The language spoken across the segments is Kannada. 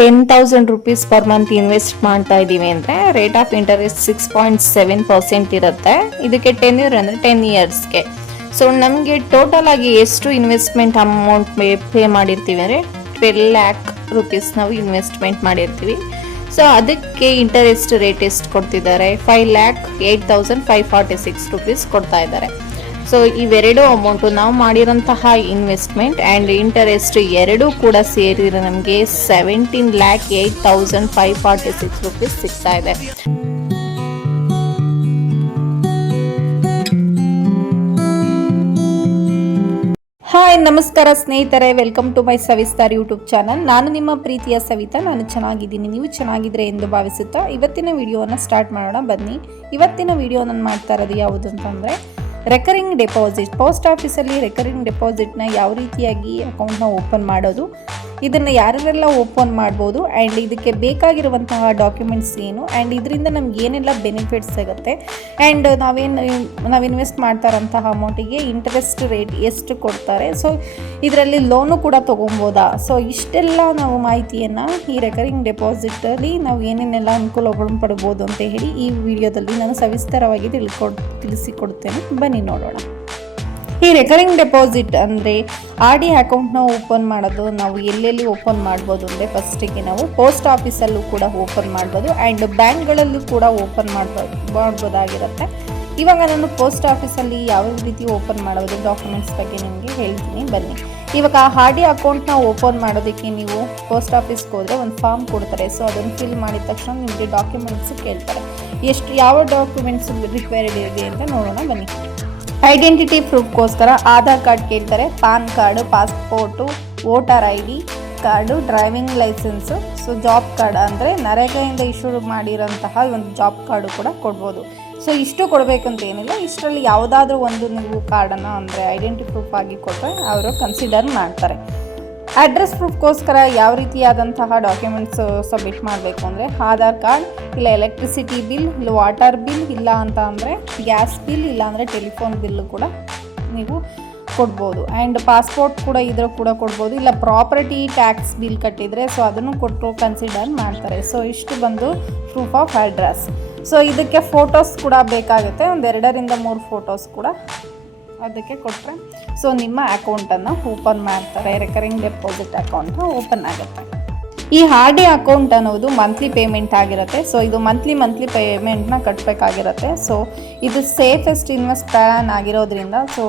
10,000 rupees per month ಇನ್ವೆಸ್ಟ್ ಮಾಡ್ತಾ ಇದ್ದೀವಿ ಅಂದರೆ ರೇಟ್ ಆಫ್ ಇಂಟರೆಸ್ಟ್ 6.7% ಇರುತ್ತೆ. ಇದಕ್ಕೆ ಟೆನ್ಯೂರ್ ಅಂದರೆ 10 ಇಯರ್ಸ್ಗೆ. ಸೊ ನಮಗೆ ಟೋಟಲ್ ಆಗಿ ಎಷ್ಟು ಇನ್ವೆಸ್ಟ್ಮೆಂಟ್ ಅಮೌಂಟ್ ಪೇ ಮಾಡಿರ್ತೀವಿ ಅಂದರೆ 12 lakh rupees ನಾವು ಇನ್ವೆಸ್ಟ್ಮೆಂಟ್ ಮಾಡಿರ್ತೀವಿ. ಸೊ ಅದಕ್ಕೆ ಇಂಟರೆಸ್ಟ್ ರೇಟ್ ಎಷ್ಟು ಕೊಡ್ತಿದ್ದಾರೆ, 5,08,546 rupees ಕೊಡ್ತಾ ಇದ್ದಾರೆ. ಸೊ ಇವೆರಡು ಅಮೌಂಟು ನಾವು ಮಾಡಿರೋಂತಹ ಇನ್ವೆಸ್ಟ್ಮೆಂಟ್ ಆ್ಯಂಡ್ ಇಂಟರೆಸ್ಟ್ ಎರಡೂ ಕೂಡ ಸೇರಿದರೆ ನಮಗೆ 17,08,546 rupees ಸಿಗ್ತಾ ಇದೆ. ಹಾಯ್, ನಮಸ್ಕಾರ ಸ್ನೇಹಿತರೆ, welcome to my Savistar YouTube channel. ನಾನು ನಿಮ್ಮ ಪ್ರೀತಿಯ ಸವಿತಾ. ನಾನು ಚೆನ್ನಾಗಿದ್ದೀನಿ, ನೀವು ಚೆನ್ನಾಗಿದ್ರೆ ಎಂದು ಭಾವಿಸುತ್ತಾ ಇವತ್ತಿನ ವಿಡಿಯೋನ ಸ್ಟಾರ್ಟ್ ಮಾಡೋಣ ಬನ್ನಿ. ಇವತ್ತಿನ ವಿಡಿಯೋ ನಾನು ಮಾಡ್ತಾ ಇರೋದು ಯಾವುದು ಅಂತಂದರೆ ರೆಕರಿಂಗ್ ಡೆಪಾಸಿಟ್. ಪೋಸ್ಟ್ ಆಫೀಸಲ್ಲಿ ರೆಕರಿಂಗ್ ಡೆಪಾಸಿಟ್ನ ಯಾವ ರೀತಿಯಾಗಿ ಅಕೌಂಟ್ನ ಓಪನ್ ಮಾಡೋದು, ಇದನ್ನು ಯಾರೆಲ್ಲ ಓಪನ್ ಮಾಡ್ಬೋದು ಆ್ಯಂಡ್ ಇದಕ್ಕೆ ಬೇಕಾಗಿರುವಂತಹ ಡಾಕ್ಯುಮೆಂಟ್ಸ್ ಏನು ಆ್ಯಂಡ್ ಇದರಿಂದ ನಮ್ಗೆ ಏನೆಲ್ಲ ಬೆನಿಫಿಟ್ಸ್ ಸಿಗುತ್ತೆ ಆ್ಯಂಡ್ ನಾವು ಇನ್ವೆಸ್ಟ್ ಮಾಡ್ತಾರಂತಹ ಅಮೌಂಟಿಗೆ ಇಂಟ್ರೆಸ್ಟ್ ರೇಟ್ ಎಷ್ಟು ಕೊಡ್ತಾರೆ, ಸೊ ಇದರಲ್ಲಿ ಲೋನು ಕೂಡ ತೊಗೊಬೋದಾ, ಸೊ ಇಷ್ಟೆಲ್ಲ ನಾವು ಮಾಹಿತಿಯನ್ನು ಈ ರೆಕರಿಂಗ್ ಡೆಪಾಸಿಟಲ್ಲಿ ನಾವು ಏನೇನೆಲ್ಲ ಅನುಕೂಲಗಳನ್ನು ಪಡ್ಬೋದು ಅಂತ ಹೇಳಿ ಈ ವಿಡಿಯೋದಲ್ಲಿ ನಾನು ಸವಿಸ್ತಾರವಾಗಿ ತಿಳಿಸಿಕೊಡ್ತೇನೆ. ಬನ್ನಿ ನೋಡೋಣ. ಈ ರೆಕರಿಂಗ್ ಡೆಪಾಸಿಟ್ ಅಂದರೆ ಆರ್ ಡಿ ಅಕೌಂಟ್ನ ಓಪನ್ ಮಾಡೋದು ನಾವು ಎಲ್ಲೆಲ್ಲಿ ಓಪನ್ ಮಾಡ್ಬೋದು ಅಂದರೆ ಫಸ್ಟಿಗೆ ನಾವು ಪೋಸ್ಟ್ ಆಫೀಸಲ್ಲೂ ಕೂಡ ಓಪನ್ ಮಾಡ್ಬೋದು ಆ್ಯಂಡ್ ಬ್ಯಾಂಕ್ಗಳಲ್ಲೂ ಕೂಡ ಓಪನ್ ಮಾಡ್ಬೋದಾಗಿರುತ್ತೆ. ಇವಾಗ ನಾನು ಪೋಸ್ಟ್ ಆಫೀಸಲ್ಲಿ ಯಾವ ರೀತಿ ಓಪನ್ ಮಾಡೋದು ಡಾಕ್ಯುಮೆಂಟ್ಸ್ ಬಗ್ಗೆ ನಿಮಗೆ ಹೇಳ್ತೀನಿ ಬನ್ನಿ. ಇವಾಗ ಆರ್ ಡಿ ಅಕೌಂಟ್ನ ಓಪನ್ ಮಾಡೋದಕ್ಕೆ ನೀವು ಪೋಸ್ಟ್ ಆಫೀಸ್ಗೆ ಹೋದರೆ ಒಂದು ಫಾರ್ಮ್ ಕೊಡ್ತಾರೆ. ಸೊ ಅದನ್ನು ಫಿಲ್ ಮಾಡಿದ ತಕ್ಷಣ ನಿಮಗೆ ಡಾಕ್ಯುಮೆಂಟ್ಸ್ ಕೇಳ್ತಾರೆ. ಯಾವ ಡಾಕ್ಯುಮೆಂಟ್ಸ್ ರಿಕ್ವೈರ್ಡ್ ಇದೆ ಅಂತ ನೋಡೋಣ ಬನ್ನಿ. ಐಡೆಂಟಿಟಿ ಪ್ರೂಫ್ಗೋಸ್ಕರ ಆಧಾರ್ ಕಾರ್ಡ್ ಕೇಳ್ತಾರೆ, PAN card, passport, voter ID card, driving licence, so job card ಅಂದರೆ ನರೇಗಾಯಿಂದ ಇಶ್ಯೂ ಮಾಡಿರೋಂತಹ ಒಂದು ಜಾಬ್ ಕಾರ್ಡು ಕೂಡ ಕೊಡ್ಬೋದು. ಸೊ ಇಷ್ಟು ಕೊಡಬೇಕಂತ ಏನಿಲ್ಲ, ಇಷ್ಟರಲ್ಲಿ ಯಾವುದಾದ್ರೂ ಒಂದು ನೀವು ಕಾರ್ಡನ್ನು ಅಂದರೆ ಐಡೆಂಟಿಟಿ ಪ್ರೂಫ್ ಆಗಿ ಕೊಟ್ಟರೆ ಅವರು ಕನ್ಸಿಡರ್ ಮಾಡ್ತಾರೆ. ಅಡ್ರೆಸ್ ಪ್ರೂಫ್ಗೋಸ್ಕರ ಯಾವ ರೀತಿಯಾದಂತಹ ಡಾಕ್ಯುಮೆಂಟ್ಸ್ ಸಬ್ಮಿಟ್ ಮಾಡಬೇಕು ಅಂದರೆ ಆಧಾರ್ ಕಾರ್ಡ್, ಇಲ್ಲ ಎಲೆಕ್ಟ್ರಿಸಿಟಿ ಬಿಲ್, ಇಲ್ಲ ವಾಟರ್ ಬಿಲ್, ಇಲ್ಲ ಅಂತ ಅಂದರೆ ಗ್ಯಾಸ್ ಬಿಲ್, ಇಲ್ಲ ಅಂದರೆ ಟೆಲಿಫೋನ್ ಬಿಲ್ಲು ಕೂಡ ನೀವು ಕೊಡ್ಬೋದು. ಆ್ಯಂಡ್ ಪಾಸ್ಪೋರ್ಟ್ ಕೂಡ ಇದ್ರೂ ಕೂಡ ಕೊಡ್ಬೋದು, ಇಲ್ಲ ಪ್ರಾಪರ್ಟಿ ಟ್ಯಾಕ್ಸ್ ಬಿಲ್ ಕಟ್ಟಿದರೆ ಸೊ ಅದನ್ನು ಕೊಟ್ಟು ಕನ್ಸಿಡರ್ ಮಾಡ್ತಾರೆ. ಸೊ ಇಷ್ಟು ಬಂದು ಪ್ರೂಫ್ ಆಫ್ ಅಡ್ರೆಸ್. ಸೊ ಇದಕ್ಕೆ ಫೋಟೋಸ್ ಕೂಡ ಬೇಕಾಗುತ್ತೆ, ಒಂದು 2-3 ಫೋಟೋಸ್ ಕೂಡ ಅದಕ್ಕೆ ಕೊಟ್ಟರೆ ಸೊ ನಿಮ್ಮ ಅಕೌಂಟನ್ನು ಓಪನ್ ಮಾಡ್ತಾರೆ. ರೆಕರಿಂಗ್ ಡೆಪಾಸಿಟ್ ಅಕೌಂಟ್ ಓಪನ್ ಆಗುತ್ತೆ. ಈ ಆರ್ ಡಿ ಅಕೌಂಟ್ ಅನ್ನೋದು ಮಂತ್ಲಿ ಪೇಮೆಂಟ್ ಆಗಿರುತ್ತೆ. ಸೊ ಇದು ಮಂತ್ಲಿ ಪೇಮೆಂಟ್ನ ಕಟ್ಟಬೇಕಾಗಿರುತ್ತೆ. ಸೊ ಇದು ಸೇಫೆಸ್ಟ್ ಇನ್ವೆಸ್ಟ್ ಪ್ಲ್ಯಾನ್ ಆಗಿರೋದ್ರಿಂದ ಸೊ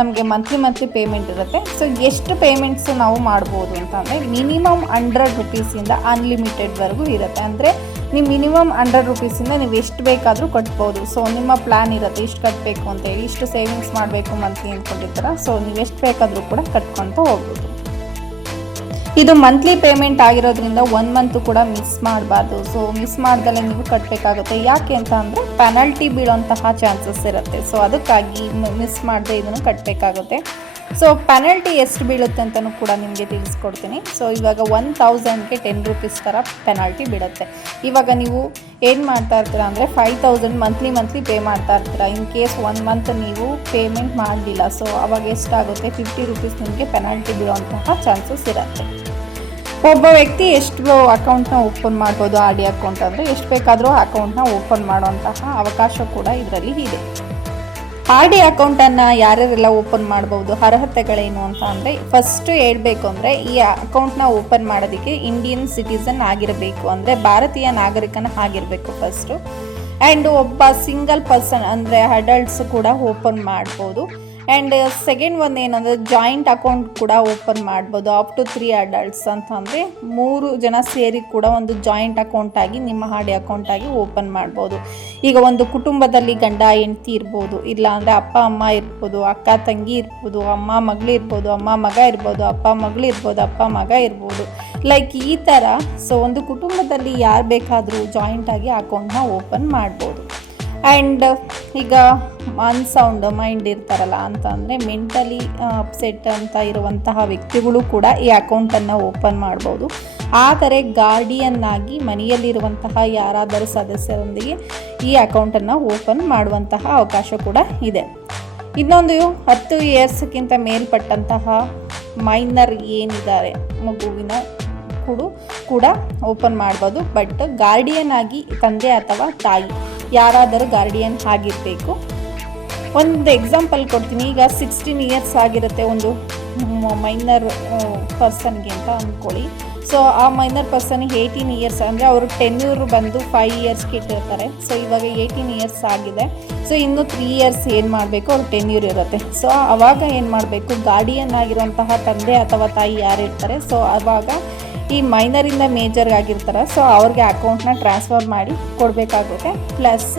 ನಮಗೆ ಮಂತ್ಲಿ ಪೇಮೆಂಟ್ ಇರುತ್ತೆ. ಸೊ ಎಷ್ಟು ಪೇಮೆಂಟ್ಸು ನಾವು ಮಾಡ್ಬೋದು ಅಂತಂದರೆ ಮಿನಿಮಮ್ 100 ರೂಪೀಸಿಂದ ಅನ್ಲಿಮಿಟೆಡ್ವರೆಗೂ ಇರುತ್ತೆ. ಅಂದರೆ ನೀವು ಮಿನಿಮಮ್ 100 ರೂಪೀಸಿಂದ ನೀವು ಎಷ್ಟು ಬೇಕಾದರೂ ಕಟ್ಬೋದು. ಸೊ ನಿಮ್ಮ ಪ್ಲ್ಯಾನ್ ಇರುತ್ತೆ, ಇಷ್ಟು ಕಟ್ಟಬೇಕು ಅಂತೇಳಿ, ಇಷ್ಟು ಸೇವಿಂಗ್ಸ್ ಮಾಡಬೇಕು ಮಂತ್ಲಿ ಅಂದ್ಕೊಂಡಿರ್ತೀರ. ಸೊ ನೀವು ಎಷ್ಟು ಬೇಕಾದರೂ ಕೂಡ ಕಟ್ಕೊತ ಹೋಗ್ಬೋದು. ಇದು ಮಂತ್ಲಿ ಪೇಮೆಂಟ್ ಆಗಿರೋದ್ರಿಂದ 1 ಮಂತ್ ಕೂಡ ಮಿಸ್ ಮಾಡಬಾರ್ದು. ಸೊ ಮಿಸ್ ಮಾಡ್ದಲೇ ನೀವು ಕಟ್ಟಬೇಕಾಗುತ್ತೆ. ಯಾಕೆ ಅಂತ ಅಂದರೆ ಪೆನಲ್ಟಿ ಬೀಳೋಂತಹ ಚಾನ್ಸಸ್ ಇರುತ್ತೆ. ಸೊ ಅದಕ್ಕಾಗಿ ಮಿಸ್ ಮಾಡದೆ ಇದನ್ನು ಕಟ್ಟಬೇಕಾಗುತ್ತೆ. ಸೊ ಪೆನಲ್ಟಿ ಎಷ್ಟು ಬೀಳುತ್ತೆ ಅಂತಲೂ ಕೂಡ ನಿಮಗೆ ತಿಳಿಸ್ಕೊಡ್ತೀನಿ. ಸೊ ಇವಾಗ 1000ಗೆ 10 ರೂಪೀಸ್ ಥರ ಪೆನಲ್ಟಿ ಬೀಳುತ್ತೆ. ಇವಾಗ ನೀವು ಏನು ಮಾಡ್ತಾ ಇರ್ತೀರಾ ಅಂದರೆ 5000 ಮಂತ್ಲಿ ಪೇ ಮಾಡ್ತಾ ಇರ್ತೀರಾ. ಇನ್ ಕೇಸ್ 1 ಮಂತ್ ನೀವು ಪೇಮೆಂಟ್ ಮಾಡಲಿಲ್ಲ, ಸೊ ಅವಾಗ ಎಷ್ಟಾಗುತ್ತೆ 50 ರೂಪೀಸ್ ನಿಮಗೆ ಪೆನಲ್ಟಿ ಬೀಳುವಂತಹ ಚಾನ್ಸಸ್ ಇರುತ್ತೆ. ಒಬ್ಬ ವ್ಯಕ್ತಿ ಎಷ್ಟು ಅಕೌಂಟ್ನ ಓಪನ್ ಮಾಡ್ಬೋದು ಆರ್ ಡಿ ಅಕೌಂಟ್ ಅಂದರೆ ಎಷ್ಟು ಬೇಕಾದರೂ ಅಕೌಂಟ್ನ ಓಪನ್ ಮಾಡುವಂತಹ ಅವಕಾಶ ಕೂಡ ಇದರಲ್ಲಿ ಇದೆ. ಆರ್ ಡಿ ಅಕೌಂಟನ್ನು ಯಾರ್ಯಾರೆಲ್ಲ ಓಪನ್ ಮಾಡ್ಬೋದು, ಅರ್ಹತೆಗಳೇನು ಅಂತ ಅಂದರೆ ಫಸ್ಟು ಹೇಳಬೇಕು ಅಂದರೆ ಈ ಅಕೌಂಟ್ನ ಓಪನ್ ಮಾಡೋದಕ್ಕೆ ಇಂಡಿಯನ್ ಸಿಟಿಸನ್ ಆಗಿರಬೇಕು, ಅಂದರೆ ಭಾರತೀಯ ನಾಗರಿಕನ ಆಗಿರಬೇಕು ಫಸ್ಟು. ಆ್ಯಂಡ್ ಒಬ್ಬ ಸಿಂಗಲ್ ಪರ್ಸನ್ ಅಂದರೆ ಅಡಲ್ಟ್ಸ್ ಕೂಡ ಓಪನ್ ಮಾಡ್ಬೋದು. ಆ್ಯಂಡ್ ಸೆಕೆಂಡ್ ಒಂದು ಏನಂದರೆ ಜಾಯಿಂಟ್ ಅಕೌಂಟ್ ಕೂಡ ಓಪನ್ ಮಾಡ್ಬೋದು. ಅಪ್ ಟು 3 ಅಡಲ್ಟ್ಸ್ ಅಂತಂದರೆ 3 ಜನ ಸೇರಿ ಕೂಡ ಒಂದು ಜಾಯಿಂಟ್ ಅಕೌಂಟಾಗಿ ನಿಮ್ಮ ಆರ್ ಡಿ ಅಕೌಂಟಾಗಿ ಓಪನ್ ಮಾಡ್ಬೋದು. ಈಗ ಒಂದು ಕುಟುಂಬದಲ್ಲಿ ಗಂಡ ಹೆಂಡತಿ ಇರ್ಬೋದು, ಇಲ್ಲ ಅಂದರೆ ಅಪ್ಪ ಅಮ್ಮ ಇರ್ಬೋದು, ಅಕ್ಕ ತಂಗಿ ಇರ್ಬೋದು, ಅಮ್ಮ ಮಗಳು ಇರ್ಬೋದು, ಅಮ್ಮ ಮಗ ಇರ್ಬೋದು, ಅಪ್ಪ ಮಗಳು ಇರ್ಬೋದು, ಅಪ್ಪ ಮಗ ಇರ್ಬೋದು, ಲೈಕ್ ಈ ಥರ. ಸೊ ಒಂದು ಕುಟುಂಬದಲ್ಲಿ ಯಾರು ಬೇಕಾದರೂ ಜಾಯಿಂಟಾಗಿ ಅಕೌಂಟ್ನ ಓಪನ್ ಮಾಡ್ಬೋದು. ಆ್ಯಂಡ್ ಈಗ ಅನ್ಸೌಂಡ್ ಮೈಂಡ್ ಇರ್ತಾರಲ್ಲ ಅಂತ ಅಂದರೆ ಮೆಂಟಲಿ ಅಪ್ಸೆಟ್ ಅಂತ ಇರುವಂತಹ ವ್ಯಕ್ತಿಗಳು ಕೂಡ ಈ ಅಕೌಂಟನ್ನು ಓಪನ್ ಮಾಡ್ಬೋದು. ಆದರೆ ಗಾರ್ಡಿಯನ್ನಾಗಿ ಮನೆಯಲ್ಲಿರುವಂತಹ ಯಾರಾದರೂ ಸದಸ್ಯರೊಂದಿಗೆ ಈ ಅಕೌಂಟನ್ನು ಓಪನ್ ಮಾಡುವಂತಹ ಅವಕಾಶ ಕೂಡ ಇದೆ. ಇನ್ನೊಂದು 10 ಇಯರ್ಸ್ಗಿಂತ ಮೇಲ್ಪಟ್ಟಂತಹ ಮೈನರ್ ಏನಿದ್ದಾರೆ, ಮಗುವಿನ ಕೂಡ ಕೂಡ ಓಪನ್ ಮಾಡ್ಬೋದು. ಬಟ್ ಗಾರ್ಡಿಯನ್ ಆಗಿ ತಂದೆ ಅಥವಾ ತಾಯಿ ಯಾರಾದರೂ ಗಾರ್ಡಿಯನ್ ಆಗಿರಬೇಕು. ಒಂದು ಎಕ್ಸಾಂಪಲ್ ಕೊಡ್ತೀನಿ. ಈಗ 16 ಇಯರ್ಸ್ ಆಗಿರುತ್ತೆ ಒಂದು ಮೈನರ್ ಪರ್ಸನ್ಗೆ ಅಂತ ಅಂದ್ಕೊಳ್ಳಿ. ಸೊ ಆ ಮೈನರ್ ಪರ್ಸನ್ಗೆ 18 ಇಯರ್ಸ್ ಅಂದರೆ ಅವರು ಟೆನ್ಯೂರ್ ಬಂದು 5 ಇಯರ್ಸ್ಗೆ ಇಟ್ಟಿರ್ತಾರೆ. ಸೊ ಇವಾಗ 18 ಇಯರ್ಸ್ ಆಗಿದೆ. ಸೊ ಇನ್ನು 3 ಇಯರ್ಸ್ ಏನು ಮಾಡಬೇಕು, ಅವ್ರು ಟೆನ್ಯೂರ್ ಇರುತ್ತೆ. ಸೊ ಆವಾಗ ಏನು ಮಾಡಬೇಕು, ಗಾರ್ಡಿಯನ್ ಆಗಿರುವಂತಹ ತಂದೆ ಅಥವಾ ತಾಯಿ ಯಾರಿರ್ತಾರೆ, ಸೊ ಆವಾಗ ಈ ಮೈನರಿಂದ ಮೇಜರ್ ಆಗಿರ್ತಾರೆ, ಸೊ ಅವ್ರಿಗೆ ಅಕೌಂಟ್ನ ಟ್ರಾನ್ಸ್ಫರ್ ಮಾಡಿ ಕೊಡಬೇಕಾಗುತ್ತೆ. ಪ್ಲಸ್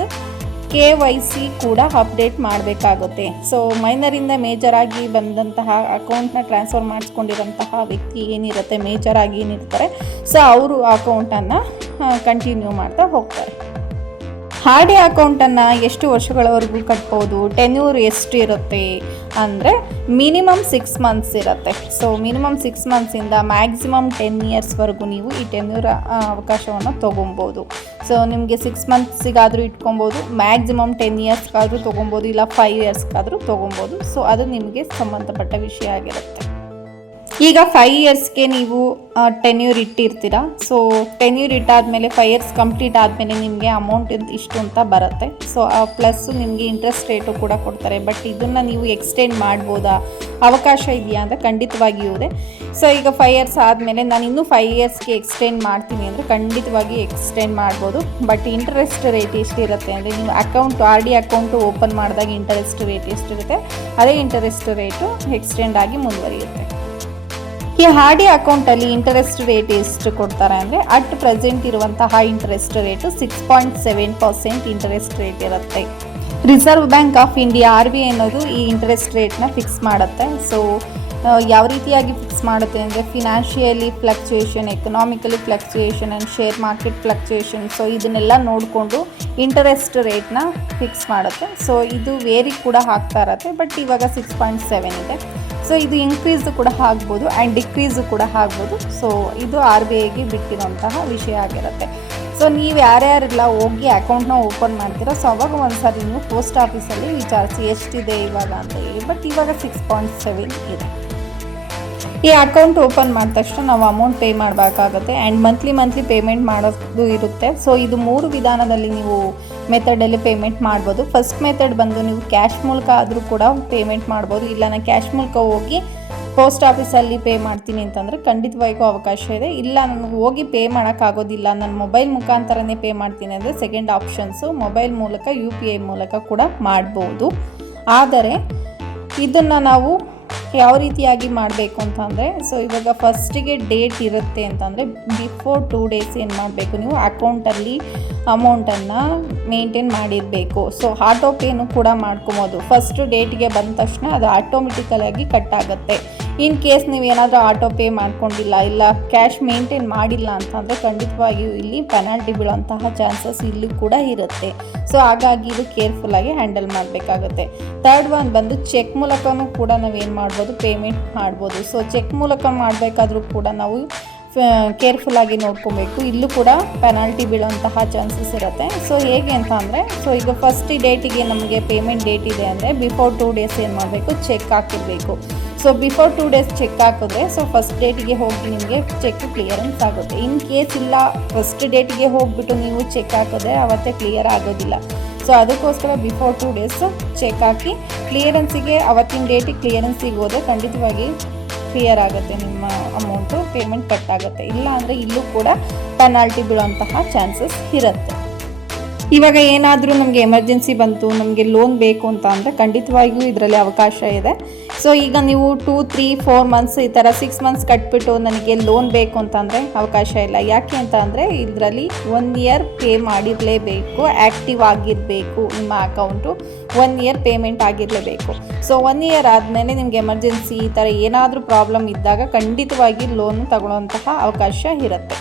KYC ಕೂಡ ಅಪ್ಡೇಟ್ ಮಾಡಬೇಕಾಗುತ್ತೆ. ಸೊ ಮೈನರಿಂದ ಮೇಜರ್ ಆಗಿ ಬಂದಂತಹ ಅಕೌಂಟ್ನ ಟ್ರಾನ್ಸ್ಫರ್ ಮಾಡಿಸ್ಕೊಂಡಿರೋಂತಹ ವ್ಯಕ್ತಿ ಏನಿರುತ್ತೆ, ಮೇಜರ್ ಆಗಿ ಏನಿರ್ತಾರೆ, ಸೊ ಅವರು ಅಕೌಂಟನ್ನು ಕಂಟಿನ್ಯೂ ಮಾಡ್ತಾ ಹೋಗ್ತಾರೆ. RD ಅಕೌಂಟನ್ನು ಎಷ್ಟು ವರ್ಷಗಳವರೆಗೂ ಕಟ್ಬೋದು, ಟೆನ್ಯೂರ್ ಎಷ್ಟು ಇರುತ್ತೆ ಅಂದರೆ ಮಿನಿಮಮ್ 6 ಮಂತ್ಸ್ ಇರುತ್ತೆ. ಸೊ ಮಿನಿಮಮ್ 6 ಮಂತ್ಸಿಂದ ಮ್ಯಾಕ್ಸಿಮಮ್ 10 ಇಯರ್ಸ್ವರೆಗೂ ನೀವು ಈ ಟೆನ್ಯೂರ್ ಅವಕಾಶವನ್ನು ತೊಗೊಬೋದು. ಸೊ ನಿಮಗೆ 6 ಮಂತ್ಸಿಗಾದರೂ ಇಟ್ಕೊಬೋದು, ಮ್ಯಾಕ್ಸಿಮಮ್ 10 ಇಯರ್ಸ್ಗಾದರೂ ತೊಗೊಬೋದು, ಇಲ್ಲ 5 ಇಯರ್ಸ್ಗಾದರೂ ತೊಗೊಬೋದು. ಸೊ ಅದು ನಿಮಗೆ ಸಂಬಂಧಪಟ್ಟ ವಿಷಯ ಆಗಿರುತ್ತೆ. ಈಗ 5 ಇಯರ್ಸ್ಗೆ ನೀವು ಟೆನ್ಯೂರ್ ಇಟ್ಟಿರ್ತೀರ. ಸೊ ಟೆನ್ಯೂರ್ ಇಟ್ಟಾದಮೇಲೆ 5 ಇಯರ್ಸ್ ಕಂಪ್ಲೀಟ್ ಆದಮೇಲೆ ನಿಮಗೆ ಅಮೌಂಟ್ ಇಷ್ಟು ಅಂತ ಬರುತ್ತೆ. ಸೊ ಪ್ಲಸ್ಸು ನಿಮಗೆ ಇಂಟ್ರೆಸ್ಟ್ ರೇಟು ಕೂಡ ಕೊಡ್ತಾರೆ. ಬಟ್ ಇದನ್ನು ನೀವು ಎಕ್ಸ್ಟೆಂಡ್ ಮಾಡ್ಬೋದಾ, ಅವಕಾಶ ಇದೆಯಾ ಅಂತ ಖಂಡಿತವಾಗಿಯೂ ಇದೆ. ಸೊ ಈಗ 5 ಇಯರ್ಸ್ ಆದಮೇಲೆ ನಾನು ಇನ್ನೂ 5 ಇಯರ್ಸ್ಗೆ ಎಕ್ಸ್ಟೆಂಡ್ ಮಾಡ್ತೀನಿ ಅಂದರೆ ಖಂಡಿತವಾಗಿ ಎಕ್ಸ್ಟೆಂಡ್ ಮಾಡ್ಬೋದು. ಬಟ್ ಇಂಟ್ರೆಸ್ಟ್ ರೇಟ್ ಎಷ್ಟಿರುತ್ತೆ ಅಂದರೆ ನೀವು RD ಅಕೌಂಟು ಓಪನ್ ಮಾಡಿದಾಗ ಇಂಟ್ರೆಸ್ಟ್ ರೇಟ್ ಎಷ್ಟಿರುತ್ತೆ, ಅದೇ ಇಂಟ್ರೆಸ್ಟ್ ರೇಟು ಎಕ್ಸ್ಟೆಂಡ್ ಆಗಿ ಮುಂದುವರಿಯುತ್ತೆ. ಈ RD ಅಕೌಂಟಲ್ಲಿ ಇಂಟ್ರೆಸ್ಟ್ ರೇಟ್ ಎಷ್ಟು ಕೊಡ್ತಾರೆ ಅಂದರೆ ಅಟ್ ಪ್ರೆಸೆಂಟ್ ಇರುವಂತಹ ಇಂಟ್ರೆಸ್ಟ್ ರೇಟು 6.7% ಇಂಟ್ರೆಸ್ಟ್ ರೇಟ್ ಇರುತ್ತೆ. Reserve bank of India RBI ಅನ್ನೋದು ಈ ಇಂಟ್ರೆಸ್ಟ್ ರೇಟ್ನ ಫಿಕ್ಸ್ ಮಾಡುತ್ತೆ. ಸೊ ಯಾವ ರೀತಿಯಾಗಿ ಫಿಕ್ಸ್ ಮಾಡುತ್ತೆ ಅಂದರೆ financially fluctuation, economically fluctuation and share market fluctuation, so ಇದನ್ನೆಲ್ಲ ನೋಡಿಕೊಂಡು ಇಂಟ್ರೆಸ್ಟ್ ರೇಟ್ನ ಫಿಕ್ಸ್ ಮಾಡುತ್ತೆ. ಸೊ ಇದು ವೇರಿ ಕೂಡ ಆಗ್ತಾ ಇರುತ್ತೆ. ಬಟ್ ಇವಾಗ 6.7 ಇದೆ. ಸೊ ಇದು ಇನ್ಕ್ರೀಸು ಕೂಡ ಆಗ್ಬೋದು ಆ್ಯಂಡ್ ಡಿಕ್ರೀಸು ಕೂಡ ಆಗ್ಬೋದು. ಸೊ ಇದು RBIಗೆ ಬಿಟ್ಟಿರೋಂತಹ ವಿಷಯ ಆಗಿರುತ್ತೆ. ಸೊ ನೀವು ಯಾರ್ಯಾರೆಲ್ಲ ಹೋಗಿ ಅಕೌಂಟ್ನ ಓಪನ್ ಮಾಡ್ತೀರೋ, ಸೊ ಅವಾಗ ಒಂದು ಸಾರಿ ನೀವು ಪೋಸ್ಟ್ ಆಫೀಸಲ್ಲಿ ವಿಚಾರಿಸಿ ಎಷ್ಟಿದೆ ಇವಾಗ ಅಂತ ಹೇಳಿ. ಬಟ್ ಇವಾಗ 6.7 ಇದೆ. ಈ ಅಕೌಂಟ್ ಓಪನ್ ಮಾಡಿದ ತಕ್ಷಣ ನಾವು ಅಮೌಂಟ್ ಪೇ ಮಾಡಬೇಕಾಗುತ್ತೆ ಆ್ಯಂಡ್ ಮಂತ್ಲಿ ಪೇಮೆಂಟ್ ಮಾಡೋದು ಇರುತ್ತೆ. ಸೊ ಇದು 3 ವಿಧಾನದಲ್ಲಿ ನೀವು ಮೆಥಡಲ್ಲಿ ಪೇಮೆಂಟ್ ಮಾಡ್ಬೋದು. ಫಸ್ಟ್ ಮೆಥಡ್ ಬಂದು ನೀವು ಕ್ಯಾಶ್ ಮೂಲಕ ಆದರೂ ಕೂಡ ಪೇಮೆಂಟ್ ಮಾಡ್ಬೋದು. ಇಲ್ಲ ನಾನು ಕ್ಯಾಶ್ ಮೂಲಕ ಹೋಗಿ ಪೋಸ್ಟ್ ಆಫೀಸಲ್ಲಿ ಪೇ ಮಾಡ್ತೀನಿ ಅಂತಂದರೆ ಖಂಡಿತವಾಗಿಯೂ ಅವಕಾಶ ಇದೆ. ಇಲ್ಲ ನನಗೆ ಹೋಗಿ ಪೇ ಮಾಡೋಕ್ಕಾಗೋದಿಲ್ಲ, ನಾನು ಮೊಬೈಲ್ ಮುಖಾಂತರನೇ ಪೇ ಮಾಡ್ತೀನಿ ಅಂದರೆ ಸೆಕೆಂಡ್ ಆಪ್ಷನ್ಸು ಮೊಬೈಲ್ ಮೂಲಕ UPI ಮೂಲಕ ಕೂಡ ಮಾಡ್ಬೋದು. ಆದರೆ ಇದನ್ನು ನಾವು ಯಾವ ರೀತಿಯಾಗಿ ಮಾಡಬೇಕು ಅಂತಂದರೆ, ಸೊ ಇವಾಗ ಫಸ್ಟಿಗೆ ಡೇಟ್ ಇರುತ್ತೆ ಅಂತಂದರೆ ಬಿಫೋರ್ 2 ಡೇಸ್ ಏನು ಮಾಡಬೇಕು, ನೀವು ಅಕೌಂಟಲ್ಲಿ ಅಮೌಂಟನ್ನು ಮೇಂಟೈನ್ ಮಾಡಿರಬೇಕು. ಸೊ ಆಟೋ ಪೇನು ಕೂಡ ಮಾಡ್ಕೊಬೋದು. ಫಸ್ಟ್ ಡೇಟ್ಗೆ ಬಂದ ತಕ್ಷಣ ಅದು ಆಟೋಮೆಟಿಕಲಾಗಿ ಕಟ್ ಆಗುತ್ತೆ. ಇನ್ ಕೇಸ್ ನೀವೇನಾದರೂ ಆಟೋ ಪೇ ಮಾಡ್ಕೊಂಡಿಲ್ಲ, ಇಲ್ಲ ಕ್ಯಾಶ್ ಮೇಂಟೈನ್ ಮಾಡಿಲ್ಲ ಅಂತಂದರೆ ಖಂಡಿತವಾಗಿಯೂ ಇಲ್ಲಿ ಪೆನಾಲ್ಟಿ ಬೀಳೋಂತಹ ಚಾನ್ಸಸ್ ಇಲ್ಲೂ ಕೂಡ ಇರುತ್ತೆ. ಸೊ ಹಾಗಾಗಿ ಇದು ಕೇರ್ಫುಲ್ಲಾಗಿ ಹ್ಯಾಂಡಲ್ ಮಾಡಬೇಕಾಗುತ್ತೆ. ಥರ್ಡ್ ಒನ್ ಬಂದು ಚೆಕ್ ಮೂಲಕನೂ ಕೂಡ ನಾವೇನು ಮಾಡ್ಬೋದು, ಪೇಮೆಂಟ್ ಮಾಡ್ಬೋದು. ಸೊ ಚೆಕ್ ಮೂಲಕ ಮಾಡಬೇಕಾದ್ರೂ ಕೂಡ ನಾವು ಕೇರ್ಫುಲ್ಲಾಗಿ ನೋಡ್ಕೊಬೇಕು. ಇಲ್ಲೂ ಕೂಡ ಪೆನಾಲ್ಟಿ ಬೀಳೋಂತಹ ಚಾನ್ಸಸ್ ಇರುತ್ತೆ. ಸೊ ಹೇಗೆ ಅಂತ ಅಂದರೆ, ಸೊ ಈಗ ಫಸ್ಟ್ ಡೇಟಿಗೆ ನಮಗೆ ಪೇಮೆಂಟ್ ಡೇಟ್ ಇದೆ ಅಂದರೆ ಬಿಫೋರ್ 2 ಡೇಸ್ ಏನು ಮಾಡಬೇಕು, ಚೆಕ್ ಹಾಕಿರಬೇಕು. ಸೊ ಬಿಫೋರ್ 2 ಡೇಸ್ ಚೆಕ್ ಹಾಕಿದ್ರೆ ಸೊ ಫಸ್ಟ್ ಡೇಟಿಗೆ ಹೋಗಿ ನಿಮಗೆ ಚೆಕ್ ಕ್ಲಿಯರೆನ್ಸ್ ಆಗುತ್ತೆ. ಇನ್ ಕೇಸ್ ಇಲ್ಲ ಫಸ್ಟ್ ಡೇಟಿಗೆ ಹೋಗಿಬಿಟ್ಟು ನೀವು ಚೆಕ್ ಹಾಕಿದ್ರೆ ಅವತ್ತೇ ಕ್ಲಿಯರ್ ಆಗೋದಿಲ್ಲ. ಸೊ ಅದಕ್ಕೋಸ್ಕರ ಬಿಫೋರ್ 2 ಡೇಸ್ ಚೆಕ್ ಹಾಕಿ ಕ್ಲಿಯರೆನ್ಸಿಗೆ ಅವತ್ತಿನ ಡೇಟಿಗೆ ಕ್ಲಿಯರೆನ್ಸಿಗೆ ಹೋದರೆ ಖಂಡಿತವಾಗಿ ಕ್ಲಿಯರ್ ಆಗುತ್ತೆ, ನಿಮ್ಮ ಅಮೌಂಟು ಪೇಮೆಂಟ್ ಕಟ್ ಆಗುತ್ತೆ. ಇಲ್ಲ ಅಂದರೆ ಇಲ್ಲೂ ಕೂಡ ಪೆನಾಲ್ಟಿ ಬೀಳುವಂತಹ ಚಾನ್ಸಸ್ ಇರುತ್ತೆ. ಇವಾಗ ಏನಾದರೂ ನಮಗೆ ಎಮರ್ಜೆನ್ಸಿ ಬಂತು, ನಮಗೆ ಲೋನ್ ಬೇಕು ಅಂತ ಅಂದರೆ ಖಂಡಿತವಾಗಿಯೂ ಇದರಲ್ಲಿ ಅವಕಾಶ ಇದೆ. ಸೊ ಈಗ ನೀವು 2, 3, 4 ಮಂತ್ಸ್ ಈ ಥರ 6 ಮಂತ್ಸ್ ಕಟ್ಬಿಟ್ಟು ನನಗೆ ಲೋನ್ ಬೇಕು ಅಂತಂದರೆ ಅವಕಾಶ ಇಲ್ಲ. ಯಾಕೆ ಅಂತ ಅಂದರೆ ಇದರಲ್ಲಿ 1 ಇಯರ್ ಪೇ ಮಾಡಿರಲೇಬೇಕು, ಆ್ಯಕ್ಟಿವ್ ಆಗಿರಬೇಕು ನಿಮ್ಮ ಅಕೌಂಟು, 1 ಇಯರ್ ಪೇಮೆಂಟ್ ಆಗಿರಲೇಬೇಕು. ಸೊ 1 ಇಯರ್ ಆದಮೇಲೆ ನಿಮಗೆ ಎಮರ್ಜೆನ್ಸಿ ಈ ಥರ ಏನಾದರೂ ಪ್ರಾಬ್ಲಮ್ ಇದ್ದಾಗ ಖಂಡಿತವಾಗಿ ಲೋನ್ ತಗೊಳ್ಳೋಂತಹ ಅವಕಾಶ ಇರುತ್ತೆ.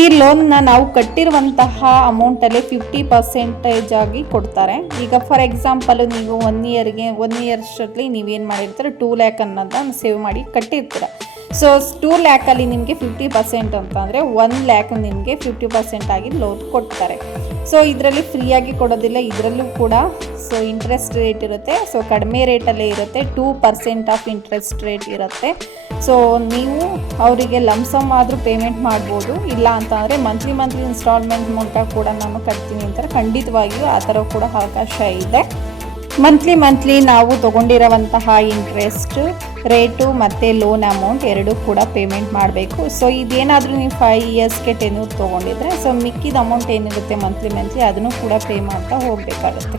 ಈ ಲೋನ್ನ ನಾವು ಕಟ್ಟಿರುವಂತಹ ಅಮೌಂಟಲ್ಲಿ 50% ಆಗಿ ಕೊಡ್ತಾರೆ. ಈಗ ಫಾರ್ ಎಕ್ಸಾಂಪಲ್ ನೀವು 1 ಇಯರ್ಸ್ಟಲ್ಲಿ ನೀವೇನು ಮಾಡಿರ್ತೀರ, 2 ಲ್ಯಾಕ್ ಅನ್ನೋದನ್ನ ಸೇವ್ ಮಾಡಿ ಕಟ್ಟಿರ್ತೀರ. ಸೊ 2 ಲ್ಯಾಕಲ್ಲಿ ನಿಮಗೆ 50% ಅಂತಂದರೆ 1 ಲ್ಯಾಕ್ ನಿಮಗೆ 50% ಆಗಿ ಲೋನ್ ಕೊಡ್ತಾರೆ. ಸೊ ಇದರಲ್ಲಿ ಫ್ರೀಯಾಗಿ ಕೊಡೋದಿಲ್ಲ, ಇದರಲ್ಲೂ ಕೂಡ ಸೊ ಇಂಟ್ರೆಸ್ಟ್ ರೇಟ್ ಇರುತ್ತೆ. ಸೊ ಕಡಿಮೆ ರೇಟಲ್ಲೇ ಇರುತ್ತೆ, 2% ಆಫ್ ಇಂಟ್ರೆಸ್ಟ್ ರೇಟ್ ಇರುತ್ತೆ. ಸೊ ನೀವು ಅವರಿಗೆ ಲಮ್ಸಮ್ ಆದರೂ ಪೇಮೆಂಟ್ ಮಾಡ್ಬೋದು, ಇಲ್ಲ ಅಂತಂದರೆ ಮಂತ್ಲಿ ಇನ್ಸ್ಟಾಲ್ಮೆಂಟ್ ಮೂಲಕ ಕೂಡ ನಾನು ಕಟ್ತೀನಿ ಅಂತಾರೆ ಖಂಡಿತವಾಗಿಯೂ ಆ ಥರ ಕೂಡ ಅವಕಾಶ ಇದೆ. ಮಂತ್ಲಿ ನಾವು ತೊಗೊಂಡಿರೋವಂತಹ ಇಂಟ್ರೆಸ್ಟ್ ರೇಟು ಮತ್ತು ಲೋನ್ ಅಮೌಂಟ್ ಎರಡೂ ಕೂಡ ಪೇಮೆಂಟ್ ಮಾಡಬೇಕು. ಸೊ ಇದೇನಾದರೂ ನೀವು 5 ಇಯರ್ಸ್ಗೆ ಟೆನ್ಯೂರ್ ತೊಗೊಂಡಿದ್ರೆ ಸೊ ಮಿಕ್ಕಿದ ಅಮೌಂಟ್ ಏನಿರುತ್ತೆ ಮಂತ್ಲಿ ಅದನ್ನು ಕೂಡ ಪೇ ಮಾಡ್ತಾ ಹೋಗಬೇಕಾಗುತ್ತೆ.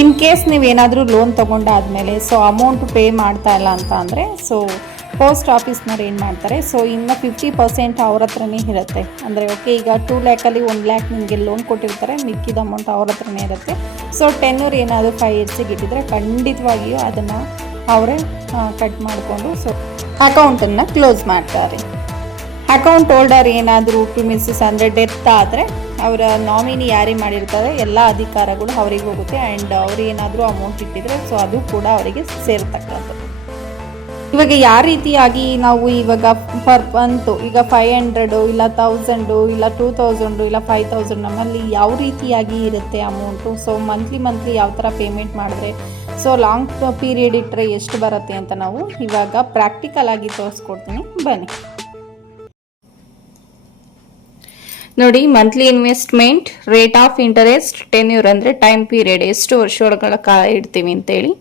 ಇನ್ ಕೇಸ್ ನೀವೇನಾದರೂ ಲೋನ್ ತೊಗೊಂಡಾದಮೇಲೆ ಸೊ ಅಮೌಂಟ್ ಪೇ ಮಾಡ್ತಾ ಇಲ್ಲ ಅಂತ ಅಂದರೆ ಸೊ ಪೋಸ್ಟ್ ಆಫೀಸ್ನವ್ರು ಏನು ಮಾಡ್ತಾರೆ, ಸೊ ಇನ್ನು 50% ಅವ್ರ ಹತ್ರನೇ ಇರುತ್ತೆ. ಅಂದರೆ ಓಕೆ, ಈಗ 2 ಲ್ಯಾಕಲ್ಲಿ 1 ಲ್ಯಾಕ್ ನಿಮಗೆ ಲೋನ್ ಕೊಟ್ಟಿರ್ತಾರೆ, ಮಿಕ್ಕಿದ ಅಮೌಂಟ್ ಅವ್ರ ಹತ್ರನೇ ಇರುತ್ತೆ. ಸೊ ಟೆನ್ಯೂರ್ ಏನಾದರೂ 5 ಇಯರ್ಸಿಗೆ ಇಟ್ಟಿದ್ರೆ ಖಂಡಿತವಾಗಿಯೂ ಅದನ್ನು ಅವರೇ ಕಟ್ ಮಾಡಿಕೊಂಡು ಸೊ ಅಕೌಂಟನ್ನು ಕ್ಲೋಸ್ ಮಾಡ್ತಾರೆ. ಅಕೌಂಟ್ ಹೋಲ್ಡರ್ ಏನಾದರೂ ಪ್ರಿಮಿಸಸ್ ಅಂದರೆ ಡೆತ್ ಆದರೆ ಅವರ ನಾಮಿನಿ ಯಾರೇ ಮಾಡಿರ್ತಾರೆ ಎಲ್ಲ ಅಧಿಕಾರಗಳು ಅವರಿಗೆ ಹೋಗುತ್ತೆ. ಆ್ಯಂಡ್ ಅವ್ರು ಏನಾದರೂ ಅಮೌಂಟ್ ಇಟ್ಟಿದ್ರೆ ಸೊ ಅದು ಕೂಡ ಅವರಿಗೆ ಸೇರ್ತಕ್ಕಂಥದ್ದು. ಇವಾಗ ಯಾವ ರೀತಿಯಾಗಿ ನಾವು ಇವಾಗ ಪರ್ ಮಂತು ಈಗ 500 ಇಲ್ಲ 1000 ಇಲ್ಲ 2000 ಇಲ್ಲ 5000 ನಮ್ಮಲ್ಲಿ ಯಾವ ರೀತಿಯಾಗಿ ಇರುತ್ತೆ ಅಮೌಂಟು. ಸೊ ಮಂತ್ಲಿ ಯಾವ ಥರ ಪೇಮೆಂಟ್ ಮಾಡಿದ್ರೆ ಸೊ ಲಾಂಗ್ ಪೀರಿಯಡ್ ಇಟ್ಟರೆ ಎಷ್ಟು ಬರುತ್ತೆ ಅಂತ ನಾವು ಇವಾಗ ಪ್ರಾಕ್ಟಿಕಲ್ ಆಗಿ ತೋರಿಸ್ಕೊಡ್ತೀನಿ ಬನ್ನಿ. ನೋಡಿ, monthly investment, rate of interest, tenure ಅಂದರೆ ಟೈಮ್ ಪೀರಿಯಡ್ ಎಷ್ಟು ವರ್ಷಗಳ ಕಾಲ ಇಡ್ತೀವಿ ಅಂತೇಳಿ,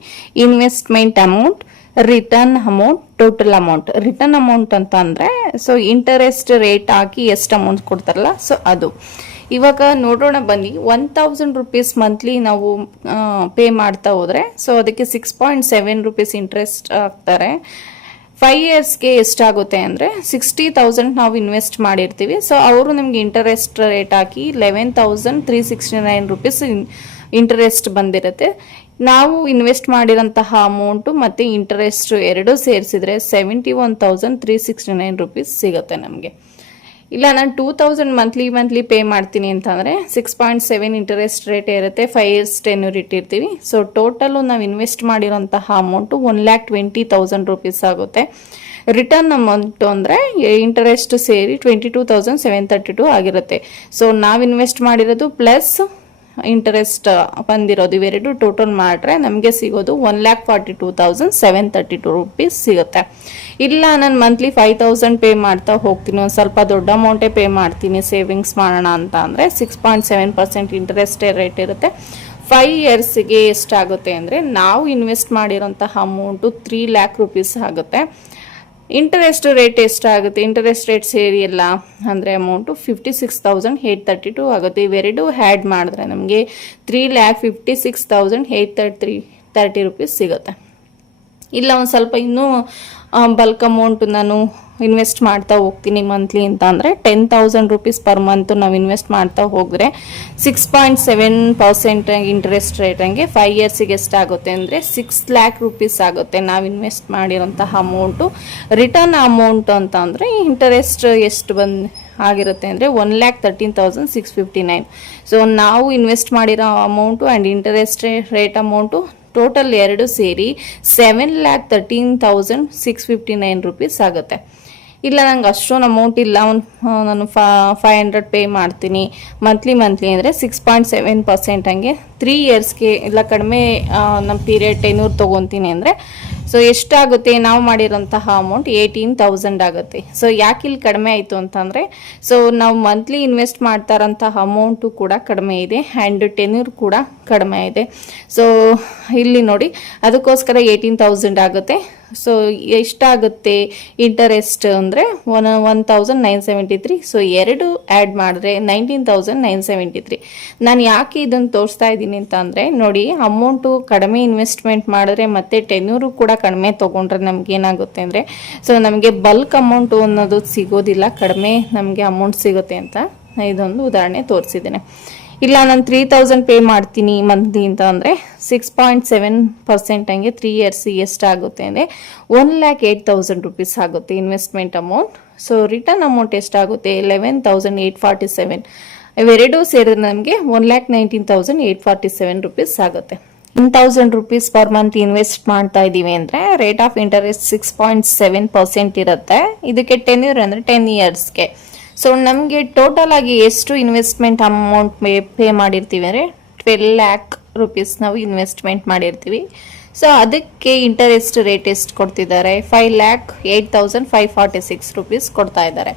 investment amount, return amount, total amount. Return amount ಅಂತ ಅಂದರೆ ಸೊ ಇಂಟರೆಸ್ಟ್ ರೇಟ್ ಹಾಕಿ ಎಷ್ಟು ಅಮೌಂಟ್ ಕೊಡ್ತಾರಲ್ಲ ಸೊ ಅದು. ಇವಾಗ ನೋಡೋಣ ಬನ್ನಿ. 1000 ರೂಪೀಸ್ ಮಂತ್ಲಿ ನಾವು ಪೇ ಮಾಡ್ತಾ ಹೋದರೆ ಸೊ ಅದಕ್ಕೆ 6.7 ರೂಪೀಸ್ ಇಂಟ್ರೆಸ್ಟ್ ಹಾಕ್ತಾರೆ. 5 ಇಯರ್ಸ್ಗೆ ಎಷ್ಟಾಗುತ್ತೆ ಅಂದರೆ 60,000 ನಾವು ಇನ್ವೆಸ್ಟ್ ಮಾಡಿರ್ತೀವಿ. ಸೊ ಅವರು ನಮಗೆ ಇಂಟರೆಸ್ಟ್ ರೇಟ್ ಹಾಕಿ 11,369 ರೂಪೀಸ್ ಇಂಟರೆಸ್ಟ್ ಬಂದಿರುತ್ತೆ. ನಾವು ಇನ್ವೆಸ್ಟ್ ಮಾಡಿರೋಂತಹ ಅಮೌಂಟು ಮತ್ತು ಇಂಟರೆಸ್ಟ್ ಎರಡೂ ಸೇರಿಸಿದ್ರೆ 71,369 ರೂಪೀಸ್ ಸಿಗುತ್ತೆ ನಮಗೆ. ಇಲ್ಲ ನಾನು 2000 ಮಂತ್ಲಿ ಪೇ ಮಾಡ್ತೀನಿ ಅಂತಂದರೆ 6.7 ಇಂಟರೆಸ್ಟ್ ರೇಟ್ ಇರುತ್ತೆ, 5 ಇಯರ್ಸ್ ಟೆನ್ಯೂರ್ ಇಟ್ಟಿರ್ತೀವಿ. ಸೊ ಟೋಟಲು ನಾವು ಇನ್ವೆಸ್ಟ್ ಮಾಡಿರೋಂತಹ ಅಮೌಂಟು 1,20,000 ರೂಪೀಸ್ ಆಗುತ್ತೆ. ರಿಟರ್ನ್ ಅಮೌಂಟು ಅಂದರೆ ಇಂಟರೆಸ್ಟ್ ಸೇರಿ 22,732 ಆಗಿರುತ್ತೆ. ಸೊ ನಾವು ಇನ್ವೆಸ್ಟ್ ಮಾಡಿರೋದು ಪ್ಲಸ್ ಇಂಟರೆಸ್ಟ್ ಬಂದಿರೋದು ಇವೆರಡು ಟೋಟಲ್ ಮಾಡಿದ್ರೆ ನಮಗೆ ಸಿಗೋದು 1,42,732 ರೂಪೀಸ್ ಸಿಗುತ್ತೆ. ಇಲ್ಲ ನಾನು ಮಂತ್ಲಿ 5,000 ಪೇ ಮಾಡ್ತಾ ಹೋಗ್ತೀನಿ, ಒಂದು ಸ್ವಲ್ಪ ದೊಡ್ಡ ಅಮೌಂಟೇ ಪೇ ಮಾಡ್ತೀನಿ ಸೇವಿಂಗ್ಸ್ ಮಾಡೋಣ ಅಂತ ಅಂದರೆ 6.7% ಇಂಟ್ರೆಸ್ಟ್ ರೇಟ್ ಇರುತ್ತೆ. 5 ಇಯರ್ಸಿಗೆ ಎಷ್ಟಾಗುತ್ತೆ ಅಂದರೆ ನಾವು ಇನ್ವೆಸ್ಟ್ ಮಾಡಿರೋಂತಹ ಅಮೌಂಟು 3 ಲ್ಯಾಕ್ ರೂಪೀಸ್ ಆಗುತ್ತೆ. ಇಂಟರೆಸ್ಟ್ ರೇಟ್ ಎಷ್ಟಾಗುತ್ತೆ, ಇಂಟರೆಸ್ಟ್ ರೇಟ್ ಸೇರಿ ಎಲ್ಲ ಅಂದರೆ ಅಮೌಂಟು 56,832 ಆಗುತ್ತೆ. ಇವೆರಡು ಹ್ಯಾಡ್ ಮಾಡಿದ್ರೆ ನಮಗೆ 3,56,830 ರೂಪೀಸ್ ಸಿಗುತ್ತೆ. ಇಲ್ಲ ಒಂದು ಸ್ವಲ್ಪ ಇನ್ನೂ ಬಲ್ಕ್ ಅಮೌಂಟ್ ನಾನು ಇನ್ವೆಸ್ಟ್ ಮಾಡ್ತಾ ಹೋಗ್ತೀನಿ ಮಂತ್ಲಿ ಅಂತ ಅಂದರೆ 10,000 ರೂಪೀಸ್ ಪರ್ ಮಂತ್ ನಾವು ಇನ್ವೆಸ್ಟ್ ಮಾಡ್ತಾ ಹೋದರೆ 6.7% ಇಂಟ್ರೆಸ್ಟ್ ರೇಟಂಗೆ 5 ಇಯರ್ಸಿಗೆ ಎಷ್ಟಾಗುತ್ತೆ ಅಂದರೆ 6 ಲ್ಯಾಕ್ ರೂಪೀಸ್ ಆಗುತ್ತೆ ನಾವು ಇನ್ವೆಸ್ಟ್ ಮಾಡಿರೋಂತಹ ಅಮೌಂಟು. ರಿಟರ್ನ್ ಅಮೌಂಟ್ ಅಂತ ಅಂದರೆ ಇಂಟರೆಸ್ಟ್ ಎಷ್ಟು ಆಗಿರುತ್ತೆ ಅಂದರೆ 1,13,659. ಸೊ ನಾವು ಇನ್ವೆಸ್ಟ್ ಮಾಡಿರೋ amount and interest rate amount total ಎರಡು ಸೇರಿ 7,13,659 ರೂಪೀಸ್ ಆಗುತ್ತೆ. ಇಲ್ಲ ನಂಗೆ ಅಷ್ಟೊಂದು ಅಮೌಂಟ್ ಇಲ್ಲ, ನಾನು 500 ಪೇ ಮಾಡ್ತೀನಿ ಮಂತ್ಲಿ ಅಂದರೆ 6.7% ಹಂಗೆ 3 ಇಯರ್ಸ್ಗೆ ಇಲ್ಲ ಕಡಿಮೆ ನಮ್ಮ ಪೀರಿಯಡ್ ಟೆನ್ಯೂರ್ ತೊಗೊತೀನಿ ಅಂದರೆ ಸೊ ಎಷ್ಟಾಗುತ್ತೆ, ನಾವು ಮಾಡಿರೋಂತಹ ಅಮೌಂಟ್ 18,000 ಆಗುತ್ತೆ. ಸೊ ಯಾಕೆ ಇಲ್ಲಿ ಕಡಿಮೆ ಆಯಿತು ಅಂತಂದರೆ ಸೊ ನಾವು ಮಂತ್ಲಿ ಇನ್ವೆಸ್ಟ್ ಮಾಡ್ತಾ ಇರೋಂತಹ ಅಮೌಂಟು ಕೂಡ ಕಡಿಮೆ ಇದೆ ಆ್ಯಂಡ್ ಟೆನ್ಯೂರ್ ಕೂಡ ಕಡಿಮೆ ಇದೆ. ಸೊ ಇಲ್ಲಿ ನೋಡಿ ಅದಕ್ಕೋಸ್ಕರ 18,000 ಆಗುತ್ತೆ. ಸೊ ಎಷ್ಟಾಗುತ್ತೆ ಇಂಟರೆಸ್ಟ್ ಅಂದರೆ 1,973. ಸೊ ಎರಡು ಆ್ಯಡ್ ಮಾಡಿದ್ರೆ 19,973. ನಾನು ಯಾಕೆ ಇದನ್ನು ತೋರಿಸ್ತಾ ಇದ್ದೀನಿ ಅಂತ ಅಂದರೆ ನೋಡಿ, ಅಮೌಂಟು ಕಡಿಮೆ ಇನ್ವೆಸ್ಟ್ಮೆಂಟ್ ಮಾಡಿದ್ರೆ ಮತ್ತು ಟೆನ್ಯೂರು ಕೂಡ ಕಡಿಮೆ ತೊಗೊಂಡ್ರೆ ನಮ್ಗೆ ಏನಾಗುತ್ತೆ ಅಂದರೆ ಸೊ ನಮಗೆ ಬಲ್ಕ್ ಅಮೌಂಟು ಅನ್ನೋದು ಸಿಗೋದಿಲ್ಲ, ಕಡಿಮೆ ನಮಗೆ ಅಮೌಂಟ್ ಸಿಗುತ್ತೆ ಅಂತ ಇದೊಂದು ಉದಾಹರಣೆ ತೋರಿಸಿದ್ದೇನೆ. ಇಲ್ಲ ನಾನು 3,000 ಪೇ ಮಾಡ್ತೀನಿ ಮಂತ್ಲಿ ಅಂತ ಅಂದರೆ 6.7% ಹಂಗೆ 3 ಇಯರ್ಸ್ ಎಷ್ಟಾಗುತ್ತೆ ಅಂದರೆ 1,08,000 ರೂಪೀಸ್ ಆಗುತ್ತೆ investment amount. So return amount ಎಷ್ಟಾಗುತ್ತೆ 11,847. ಇವೆರಡೂ ಸೇರಿದ್ರೆ ನಮಗೆ 1,19,847 ರೂಪೀಸ್ ಆಗುತ್ತೆ. 10,000 ರೂಪೀಸ್ ಪರ್ ಮಂತ್ ಇನ್ವೆಸ್ಟ್ ಮಾಡ್ತಾ ಇದ್ದೀವಿ ಅಂದರೆ ರೇಟ್ ಆಫ್ ಇಂಟರೆಸ್ಟ್ 6.7% ಇರುತ್ತೆ. ಇದಕ್ಕೆ ಟೆನ್ಯೂರ್ ಅಂದರೆ 10 ಇಯರ್ಸ್ಗೆ. ಸೊ ನಮಗೆ ಟೋಟಲ್ ಆಗಿ ಎಷ್ಟು ಇನ್ವೆಸ್ಟ್ಮೆಂಟ್ ಅಮೌಂಟ್ ಪೇ ಮಾಡಿರ್ತೀವಿ ಅಂದರೆ 12 ಲ್ಯಾಕ್ ರೂಪೀಸ್ ನಾವು ಇನ್ವೆಸ್ಟ್ಮೆಂಟ್ ಮಾಡಿರ್ತೀವಿ. ಸೊ ಅದಕ್ಕೆ ಇಂಟರೆಸ್ಟ್ ರೇಟ್ ಎಷ್ಟು ಕೊಡ್ತಿದ್ದಾರೆ, 5,08,546 rupees ಕೊಡ್ತಾ ಇದ್ದಾರೆ.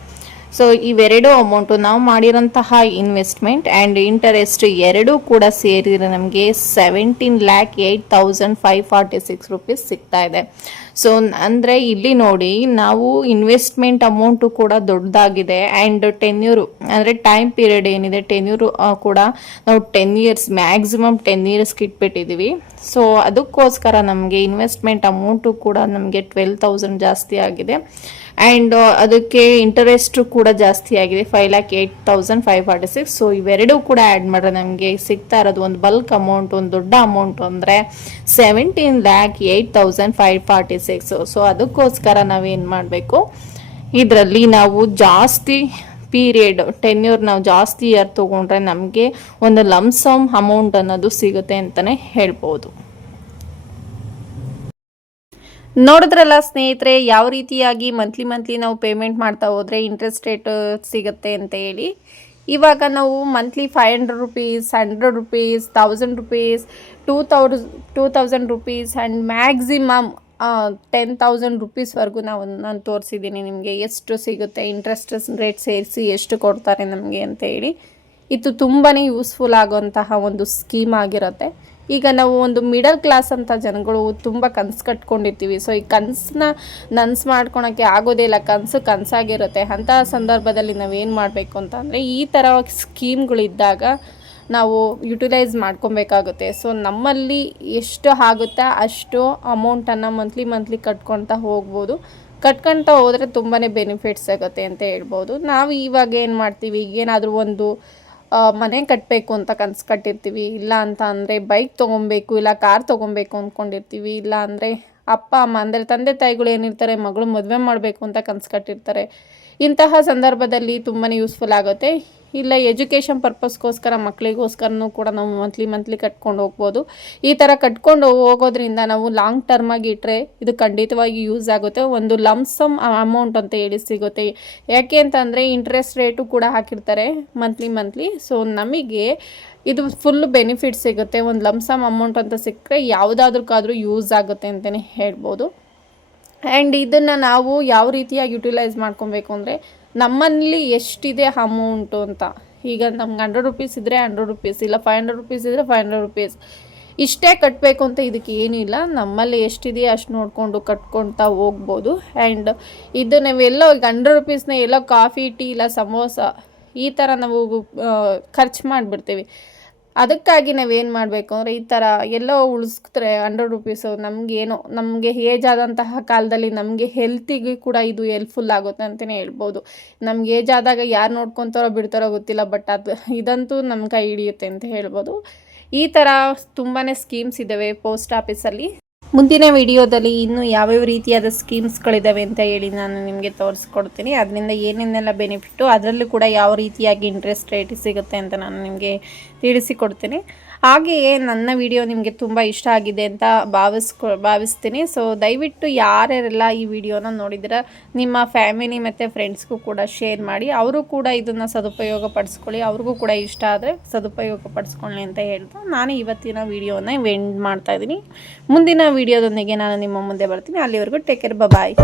ಸೊ ಇವೆರಡು ಅಮೌಂಟು ನಾವು ಮಾಡಿರೋಂತಹ ಇನ್ವೆಸ್ಟ್ಮೆಂಟ್ ಆ್ಯಂಡ್ ಇಂಟರೆಸ್ಟ್ ಎರಡೂ ಕೂಡ ಸೇರಿದರೆ ನಮಗೆ 17,08,546 rupees ಸಿಗ್ತಾ ಇದೆ. ಸೊ ಅಂದರೆ ಇಲ್ಲಿ ನೋಡಿ, ನಾವು ಇನ್ವೆಸ್ಟ್ಮೆಂಟ್ ಅಮೌಂಟು ಕೂಡ ದೊಡ್ಡದಾಗಿದೆ ಆ್ಯಂಡ್ ಟೆನ್ಯೂರು ಅಂದರೆ ಟೈಮ್ ಪೀರಿಯಡ್ ಏನಿದೆ ಟೆನ್ಯೂರು ಕೂಡ ನಾವು 10 years ಮ್ಯಾಕ್ಸಿಮಮ್ 10 yearsಗೆ ಇಟ್ಬಿಟ್ಟಿದ್ದೀವಿ. ಸೊ ಅದಕ್ಕೋಸ್ಕರ ನಮಗೆ ಇನ್ವೆಸ್ಟ್ಮೆಂಟ್ ಅಮೌಂಟು ಕೂಡ ನಮಗೆ 12,000 ಜಾಸ್ತಿ ಆಗಿದೆ ಆ್ಯಂಡ್ ಅದಕ್ಕೆ ಇಂಟರೆಸ್ಟು ಕೂಡ ಜಾಸ್ತಿ ಆಗಿದೆ, 5,08,546. ಸೊ ಇವೆರಡೂ ಕೂಡ ಆ್ಯಡ್ ಮಾಡಿದ್ರೆ ನಮಗೆ ಸಿಗ್ತಾ ಇರೋದು ಒಂದು ಬಲ್ಕ್ ಅಮೌಂಟ್, ಒಂದು ದೊಡ್ಡ ಅಮೌಂಟ್ ಅಂದರೆ 17,08,546. ಸೊ ಅದಕ್ಕೋಸ್ಕರ ನಾವೇನು ಮಾಡಬೇಕು, ಇದರಲ್ಲಿ ನಾವು ಜಾಸ್ತಿ ಪೀರಿಯಡ್ ಟೆನ್ಯೂರ್ ನಾವು ಜಾಸ್ತಿ ಇಯರ್ ತೊಗೊಂಡ್ರೆ ನಮಗೆ ಒಂದು ಲಮ್ಸಮ್ ಅಮೌಂಟ್ ಅನ್ನೋದು ಸಿಗುತ್ತೆ ಅಂತಲೇ ಹೇಳ್ಬೋದು. ನೋಡಿದ್ರಲ್ಲ ಸ್ನೇಹಿತರೆ, ಯಾವ ರೀತಿಯಾಗಿ ಮಂತ್ಲಿ ನಾವು ಪೇಮೆಂಟ್ ಮಾಡ್ತಾ ಹೋದರೆ ಇಂಟ್ರೆಸ್ಟ್ ರೇಟ್ ಸಿಗುತ್ತೆ ಅಂತ ಹೇಳಿ. ಇವಾಗ ನಾವು monthly 500 rupees, 100 rupees, 1000 rupees, 2,000 rupees and maximum 10,000 rupeesವರೆಗೂ ನಾನು ತೋರಿಸಿದ್ದೀನಿ ನಿಮಗೆ ಎಷ್ಟು ಸಿಗುತ್ತೆ, ಇಂಟ್ರೆಸ್ಟ್ ರೇಟ್ ಸೇರಿಸಿ ಎಷ್ಟು ಕೊಡ್ತಾರೆ ನಮಗೆ ಅಂತ ಹೇಳಿ. ಇದು ತುಂಬಾ ಯೂಸ್ಫುಲ್ ಆಗುವಂತಹ ಒಂದು ಸ್ಕೀಮ್ ಆಗಿರುತ್ತೆ. ಈಗ ನಾವು ಒಂದು ಮಿಡಲ್ ಕ್ಲಾಸ್ ಅಂತ ಜನಗಳು ತುಂಬ ಕನಸು ಕಟ್ಕೊಂಡಿರ್ತೀವಿ. ಸೊ ಈ ಕನಸನ್ನ ನನಸು ಮಾಡ್ಕೊಳಕ್ಕೆ ಆಗೋದೇ ಇಲ್ಲ, ಕನಸಾಗಿರುತ್ತೆ. ಅಂತಹ ಸಂದರ್ಭದಲ್ಲಿ ನಾವೇನು ಮಾಡಬೇಕು ಅಂತಂದರೆ, ಈ ಥರ ಸ್ಕೀಮ್ಗಳಿದ್ದಾಗ ನಾವು ಯುಟಿಲೈಸ್ ಮಾಡ್ಕೊಬೇಕಾಗುತ್ತೆ. ಸೊ ನಮ್ಮಲ್ಲಿ ಎಷ್ಟು ಆಗುತ್ತೆ ಅಷ್ಟು ಅಮೌಂಟನ್ನು ಮಂತ್ಲಿ ಕಟ್ಕೊಳ್ತಾ ಹೋಗ್ಬೋದು. ಕಟ್ಕೊಳ್ತಾ ಹೋದರೆ ತುಂಬಾ ಬೆನಿಫಿಟ್ಸ್ ಆಗುತ್ತೆ ಅಂತ ಹೇಳ್ಬೋದು. ನಾವು ಇವಾಗ ಏನು ಮಾಡ್ತೀವಿ, ಏನಾದರೂ ಒಂದು ಮನೆ ಕಟ್ಟಬೇಕು ಅಂತ ಕನಸು ಕಟ್ಟಿರ್ತೀವಿ, ಇಲ್ಲ ಅಂತ ಅಂದರೆ ಬೈಕ್ ತೊಗೊಬೇಕು, ಇಲ್ಲ ಕಾರ್ ತೊಗೊಬೇಕು ಅಂದ್ಕೊಂಡಿರ್ತೀವಿ, ಇಲ್ಲ ಅಂದರೆ ಅಪ್ಪ ಅಮ್ಮ ಅಂದರೆ ತಂದೆ ತಾಯಿಗಳು ಏನಿರ್ತಾರೆ, ಮಗಳು ಮದುವೆ ಮಾಡಬೇಕು ಅಂತ ಕನಸು ಕಟ್ಟಿರ್ತಾರೆ. ಇಂತಹ ಸಂದರ್ಭದಲ್ಲಿ ತುಂಬಾ ಯೂಸ್ಫುಲ್ ಆಗುತ್ತೆ. ಇಲ್ಲ ಎಜುಕೇಷನ್ ಪರ್ಪಸ್ಗೋಸ್ಕರ ಮಕ್ಕಳಿಗೋಸ್ಕರನೂ ಕೂಡ ನಾವು ಮಂತ್ಲಿ ಕಟ್ಕೊಂಡು ಹೋಗ್ಬೋದು. ಈ ಥರ ಕಟ್ಕೊಂಡು ಹೋಗೋದ್ರಿಂದ ನಾವು ಲಾಂಗ್ ಟರ್ಮಾಗಿ ಇಟ್ಟರೆ ಇದು ಖಂಡಿತವಾಗಿ ಯೂಸ್ ಆಗುತ್ತೆ. ಒಂದು ಲಮ್ಸಮ್ ಅಮೌಂಟ್ ಅಂತ ಹೇಳಿ ಸಿಗುತ್ತೆ. ಯಾಕೆ ಅಂತಂದರೆ ಇಂಟ್ರೆಸ್ಟ್ ರೇಟು ಕೂಡ ಹಾಕಿರ್ತಾರೆ ಮಂತ್ಲಿ. ಸೊ ನಮಗೆ ಇದು ಫುಲ್ ಬೆನಿಫಿಟ್ ಸಿಗುತ್ತೆ. ಒಂದು ಲಮ್ಸಮ್ ಅಮೌಂಟ್ ಅಂತ ಸಿಕ್ಕರೆ ಯಾವುದಾದ್ರಕ್ಕಾದರೂ ಯೂಸ್ ಆಗುತ್ತೆ ಅಂತಲೇ ಹೇಳ್ಬೋದು. ಆ್ಯಂಡ್ ಇದನ್ನು ನಾವು ಯಾವ ರೀತಿಯಾಗಿ ಯುಟಿಲೈಸ್ ಮಾಡ್ಕೊಬೇಕು ಅಂದರೆ, ನಮ್ಮಲ್ಲಿ ಎಷ್ಟಿದೆ ಅಮೌಂಟು ಅಂತ. ಈಗ ನಮ್ಗೆ 100 rupees ಇದ್ದರೆ 100 rupees, ಇಲ್ಲ 500 rupees ಇದ್ದರೆ 500 rupees, ಇಷ್ಟೇ ಕಟ್ಟಬೇಕು ಅಂತ ಇದಕ್ಕೆ ಏನಿಲ್ಲ. ನಮ್ಮಲ್ಲಿ ಎಷ್ಟಿದೆಯೋ ಅಷ್ಟು ನೋಡಿಕೊಂಡು ಕಟ್ಕೊಳ್ತಾ ಹೋಗ್ಬೋದು. ಆ್ಯಂಡ್ ಇದು ನಾವೆಲ್ಲೋ 100 rupeesನ ಎಲ್ಲೋ ಕಾಫಿ, ಟೀ, ಇಲ್ಲ ಸಮೋಸ ಈ ಥರ ನಾವು ಖರ್ಚು ಮಾಡಿಬಿಡ್ತೀವಿ. ಅದಕ್ಕಾಗಿ ನಾವೇನು ಮಾಡಬೇಕು ಅಂದರೆ, ಈ ಥರ ಎಲ್ಲೋ ಉಳಿಸ್ತಾರೆ 100 rupees, ನಮಗೆ ಏಜ್ ಆದಂತಹ ಕಾಲದಲ್ಲಿ ನಮಗೆ ಹೆಲ್ತಿಗೆ ಕೂಡ ಇದು ಹೆಲ್ಪ್ಫುಲ್ ಆಗುತ್ತೆ ಅಂತಲೇ ಹೇಳ್ಬೋದು. ನಮ್ಗೆ ಏಜ್ ಆದಾಗ ಯಾರು ನೋಡ್ಕೊತಾರೋ ಬಿಡ್ತಾರೋ ಗೊತ್ತಿಲ್ಲ, ಬಟ್ ಇದಂತೂ ನಮ್ಮ ಕೈ ಹಿಡಿಯುತ್ತೆ ಅಂತ ಹೇಳ್ಬೋದು. ಈ ಥರ ತುಂಬಾ ಸ್ಕೀಮ್ಸ್ ಇದ್ದಾವೆ ಪೋಸ್ಟ್ ಆಫೀಸಲ್ಲಿ. ಮುಂದಿನ ವಿಡಿಯೋದಲ್ಲಿ ಇನ್ನೂ ಯಾವ್ಯಾವ ರೀತಿಯಾದ ಸ್ಕೀಮ್ಸ್ಗಳಿದ್ದಾವೆ ಅಂತ ಹೇಳಿ ನಾನು ನಿಮಗೆ ತೋರಿಸ್ಕೊಡ್ತೀನಿ. ಅದರಿಂದ ಏನೇನೆಲ್ಲ ಬೆನಿಫಿಟ್ಟು, ಅದರಲ್ಲೂ ಕೂಡ ಯಾವ ರೀತಿಯಾಗಿ ಇಂಟ್ರೆಸ್ಟ್ ರೇಟ್ ಸಿಗುತ್ತೆ ಅಂತ ನಾನು ನಿಮಗೆ ತಿಳಿಸಿಕೊಡ್ತೀನಿ. ಹಾಗೆಯೇ ನನ್ನ ವಿಡಿಯೋ ನಿಮಗೆ ತುಂಬ ಇಷ್ಟ ಆಗಿದೆ ಅಂತ ಭಾವಿಸ್ತೀನಿ. ಸೊ ದಯವಿಟ್ಟು ಯಾರ್ಯಾರೆಲ್ಲ ಈ ವಿಡಿಯೋನ ನೋಡಿದ್ರೆ ನಿಮ್ಮ ಫ್ಯಾಮಿಲಿ ಮತ್ತು ಫ್ರೆಂಡ್ಸ್ಗೂ ಕೂಡ ಶೇರ್ ಮಾಡಿ. ಅವರು ಕೂಡ ಇದನ್ನು ಸದುಪಯೋಗ ಪಡಿಸ್ಕೊಳ್ಳಿ, ಅವ್ರಿಗೂ ಕೂಡ ಇಷ್ಟ ಆದರೆ ಸದುಪಯೋಗ ಪಡಿಸ್ಕೊಳ್ಳಿ ಅಂತ ಹೇಳ್ತಾ ನಾನು ಇವತ್ತಿನ ವಿಡಿಯೋನ ಎಂಡ್ ಮಾಡ್ತಾಯಿದ್ದೀನಿ. ಮುಂದಿನ ವಿಡಿಯೋದೊಂದಿಗೆ ನಾನು ನಿಮ್ಮ ಮುಂದೆ ಬರ್ತೀನಿ. ಅಲ್ಲಿವರೆಗೂ ಟೇಕ್ ಕೇರ್, ಬಾಯ್.